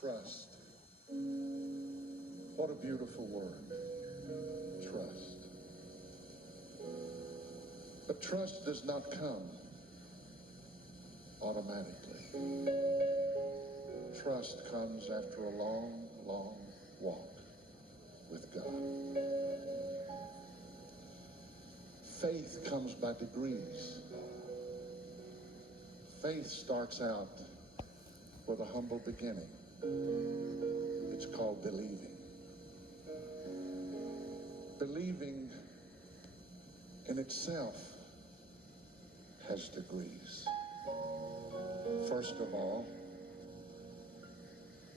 Trust. What a beautiful word. Trust. But trust does not come automatically. Trust comes after a long, long walk with God. Faith comes by degrees. Faith starts out with a humble beginning. It's called believing. Believing in itself has degrees. First of all,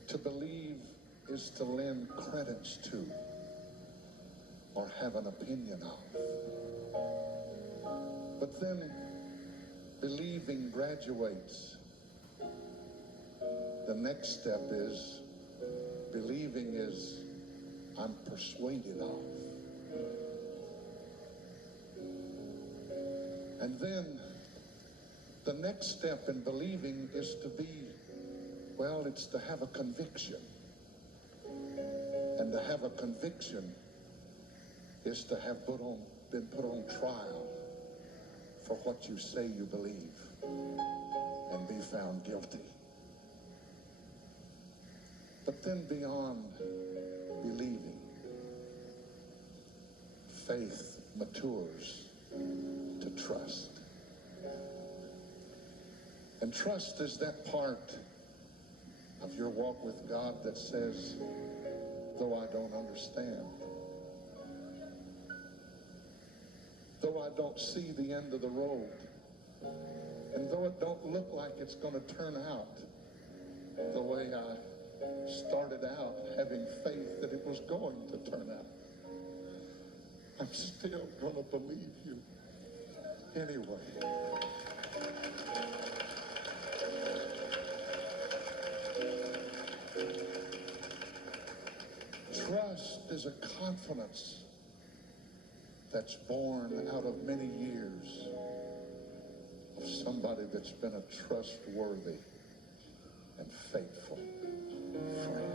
to believe is to lend credence to or have an opinion of. But then believing graduates. The next step is believing is I'm persuaded of. And then the next step in believing is to be, well, it's to have a conviction. And to have a conviction is to have been put on trial for what you say you believe and be found guilty. But then beyond believing, faith matures to trust. And trust is that part of your walk with God that says, though I don't understand, though I don't see the end of the road, and though it don't look like it's going to turn out the way I started out having faith that it was going to turn out, I'm still going to believe you anyway. Trust is a confidence that's born out of many years of somebody that's been a trustworthy and faithful friend.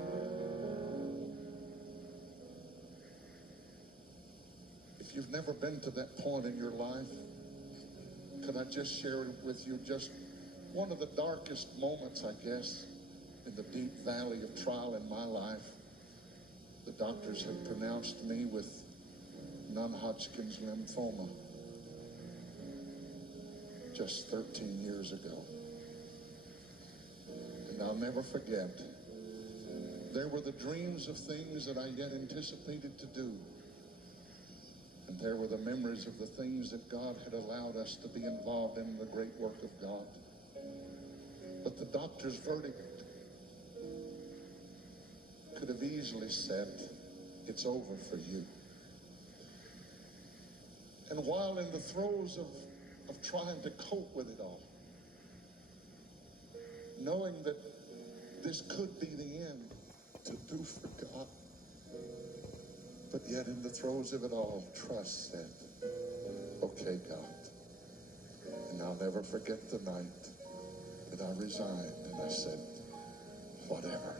If you've never been to that point in your life, could I just share with you just one of the darkest moments, I guess, in the deep valley of trial in my life? The doctors had pronounced me with non-Hodgkin's lymphoma just 13 years ago. And I'll never forget, there were the dreams of things that I yet anticipated to do. And there were the memories of the things that God had allowed us to be involved in the great work of God. But the doctor's verdict could have easily said, it's over for you. And while in the throes of trying to cope with it all, knowing that this could be the end to do for God, but yet in the throes of it all, trust said, okay, God. And I'll never forget the night that I resigned and I said, whatever.